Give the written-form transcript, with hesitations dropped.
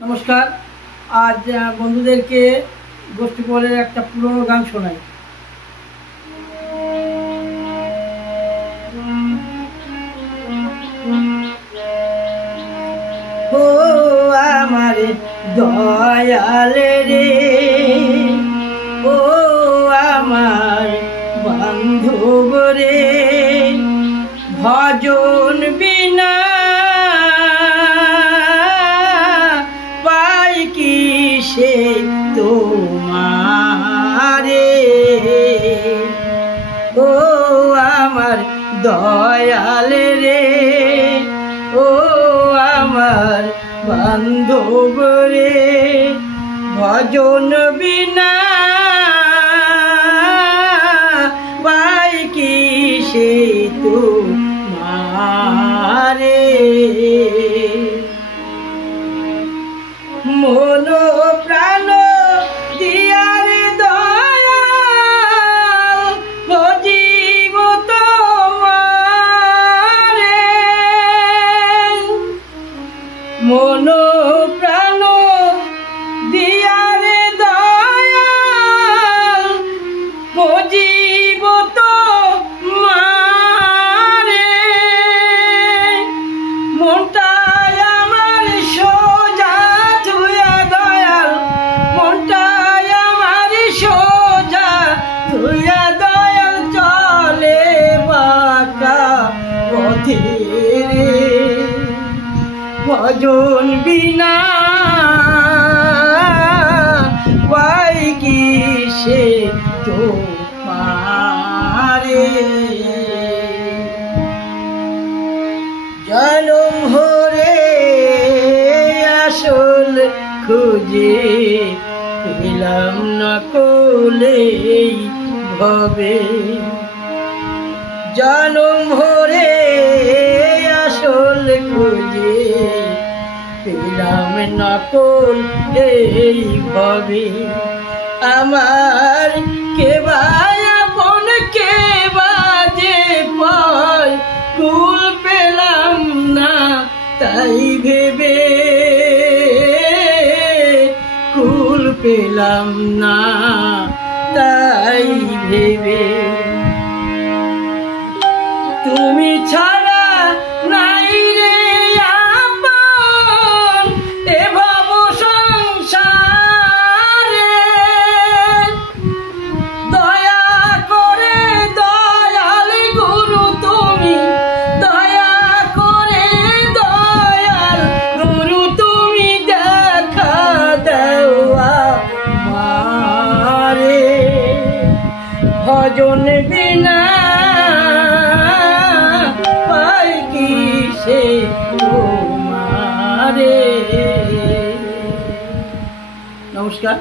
নমস্কার। আজ বন্ধুদেরকে গোষ্ঠীপরের একটা পুরনো গান শোনাই। ও আমার দয়াল রে, ও আমার বান্ধব রে, ভজন বিনা পাই কি সে তোমারে। ও আমার দয়াল রে, ও আমার বান্ধব রে, ভজন বিনা পাই কি সে তোমারে। মন প্রাণ দিয়ারে দয়াল ভজিব তোমারে। মন প্রাণ দিয়ারে দয়াল ভজিব তোমারে। মনটা আমার সোজা ধুয়া দয়াল, মনটা আমার সোজা ধুয়া দয়াল, চলে বাঁকা পথে রে। ভজন বিনা পাই কি সে তোমারে। জনম ভরে আসল খুঁজে পেলাম না কোলেই ভবে। জনম ভরে আসল খুঁজে পেলাম না কোলেই ভবে। আমার কে বা আপন, কে বা যে পর, কুল পেলাম না তাই ভেবে, কুল পেলাম না তাই ভেবে। তুমি ছাড়া নাই রে আপন এ ভব সংসারে। দয়া করে দয়াল গুরু তুমি, দয়া করে দয়াল গুরু তুমি, দেখা দেওয়া মারে। ভজন বিনা পাই কি সে তোমারে। নমস্কার।